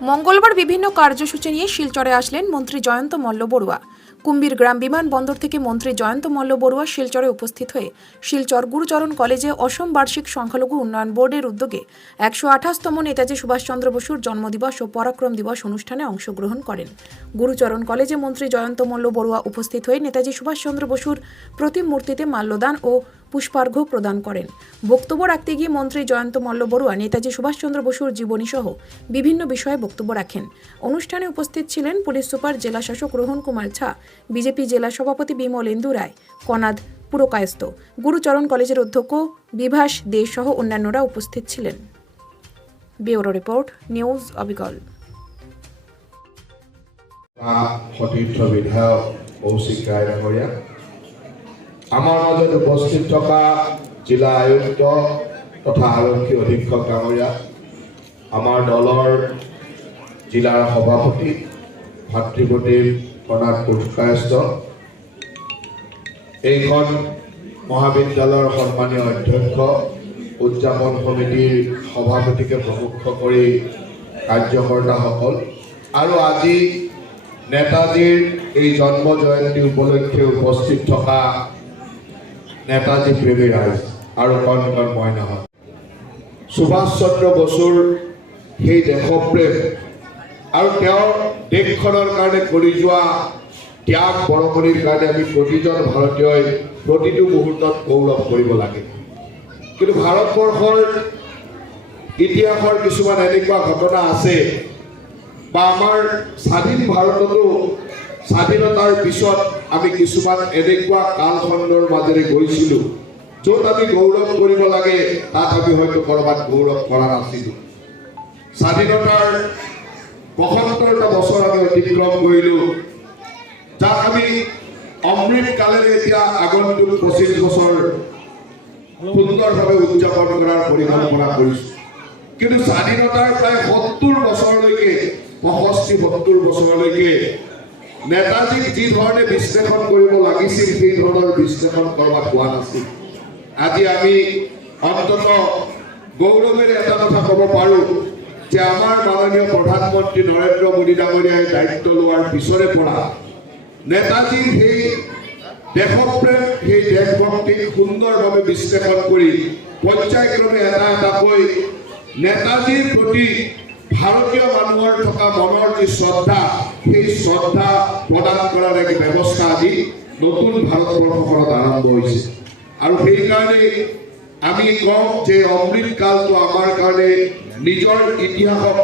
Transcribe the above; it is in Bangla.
মঙ্গলবার বিভিন্ন কার্যসূচি নিয়ে শিলচরে আসলেন মন্ত্রী জয়ন্ত মল্ল বড়ুয়া। কুম্বীর গ্রাম বিমানবন্দর থেকে মন্ত্রী জয়ন্ত মল্ল বড়ুয়া শিলচরে উপস্থিত হয়ে শিলচর গুরুচরণ কলেজে অসম বার্ষিক সংখ্যালঘু উন্নয়ন বোর্ডের উদ্যোগে একশো আঠাশতম নেতাজি সুভাষচন্দ্র বসুর জন্মদিবস ও পরাক্রম দিবস অনুষ্ঠানে অংশগ্রহণ করেন। গুরুচরণ কলেজে মন্ত্রী জয়ন্ত মল্ল বড়ুয়া উপস্থিত হয়ে নেতাজি সুভাষচন্দ্র বসুর প্রতিমূর্তিতে মাল্যদান ও পুষ্পার্ঘ্য প্রদান করেন। বক্তব্য রাখতে গিয়ে মন্ত্রী জয়ন্ত মল্ল বড়ুয়া, নেতাজি সুভাষচন্দ্র বসুর জীবনী সহ বিভিন্ন বিষয়ে বক্তব্য রাখেন। অনুষ্ঠানে উপস্থিত ছিলেন পুলিশ সুপার জেলা শাসক রোহন কুমার ঝা, বিজেপি জেলা সভাপতি বিমল ইন্দু রায়, কনাদ পুরকায়স্ত গুরুচরণ কলেজের অধ্যক্ষ বিভাস দে সহ অন্যান্যরা উপস্থিত ছিলেন। ব্যুরো রিপোর্ট, নিউজ অবিকল। বিধায়ক কৌশিক ৰায় ডাঙৰীয়া আমাৰ মাজত উপস্থিত থকা জিলা আয়ুক্ত তথা আৰক্ষী অধীক্ষক ডাঙৰীয়া, আমাৰ দলৰ জিলাৰ সভাপতি ভাতৃপ্ৰতিম কণাত পুষ্পায়স্ত এইখন মহাবিদ্যালয়ৰ সন্মানীয় অধ্যক্ষ, উদযাপন সমিতিৰ সভাপতিকে প্ৰমুখ কৰি কাৰ্যকৰ্তাসকল আৰু আজি নেতাজীৰ এই জন্ম জয়ন্তী উপলক্ষে উপস্থিত থকা নেতাজী প্ৰেমী ৰাইজ আৰু কণ কণ মই নহয়। সুভাষ চন্দ্ৰ বসুৰ সেই দেশপ্ৰেম আৰু তেওঁৰ দেশখনৰ কাৰণে কৰি যোৱা ত্যাগ বৰঙণিৰ কাৰণে আমি প্ৰতিজন ভাৰতীয়ই প্ৰতিটো মুহূৰ্তত গৌৰৱ কৰিব লাগে। কিন্তু ভাৰতবৰ্ষৰ ইতিহাসৰ কিছুমান এনেকুৱা ঘটনা আছে বা আমাৰ স্বাধীন ভাৰততো স্বাধীনতাৰ পিছত আমি কিছুমান এনেকুৱা কালখণ্ডৰ মাজেৰে গৈছিলোঁ, য'ত আমি গৌৰৱ কৰিব লাগে, তাত আমি হয়তো ক'ৰবাত গৌৰৱ কৰা নাছিলোঁ। স্বাধীনতাৰ পঁয়সত্তৰটা বছৰ আমি অতিক্ৰম কৰিলোঁ, যাক আমি অমৃত কালেৰে এতিয়া আগন্তুক পঁচিছ বছৰ সুন্দৰভাৱে উদযাপন কৰাৰ পৰিকল্পনা কৰিছোঁ। কিন্তু স্বাধীনতাৰ প্ৰায় সত্তৰ বছৰলৈকে পঁয়ষষ্ঠি সত্তৰ বছৰলৈকে নেতাজীক যি ধৰণে বিশ্লেষণ কৰিব লাগিছিল, সেই ধৰণৰ বিশ্লেষণ কৰবাত হোৱা নাছিল। আজি আমি অন্তত গৌৰৱেৰে এটা কথা ক'ব পাৰোঁ যে আমাৰ মাননীয় প্ৰধানমন্ত্ৰী নৰেন্দ্ৰ মোদী ডাঙৰীয়াই দায়িত্ব লোৱাৰ পিছৰে পৰা নেতাজীৰ সেই দেশপ্ৰেম, সেই দেশভক্তিক সুন্দৰভাৱে বিশ্লেষণ কৰি পৰ্যায়ক্ৰমে এটা এটাকৈ নেতাজীৰ প্ৰতি ভাৰতীয় মানুহৰ থকা মনৰ যি শ্ৰদ্ধা সেই শ্ৰদ্ধা প্ৰদান কৰাৰ এক ব্যৱস্থা আজি নতুন ভাৰতবৰ্ষখনত আৰম্ভ হৈছে আৰু সেইকাৰণে আমি কওঁ যে অমৃত কালটো আমাৰ কাৰণে নিজৰ ইতিহাসক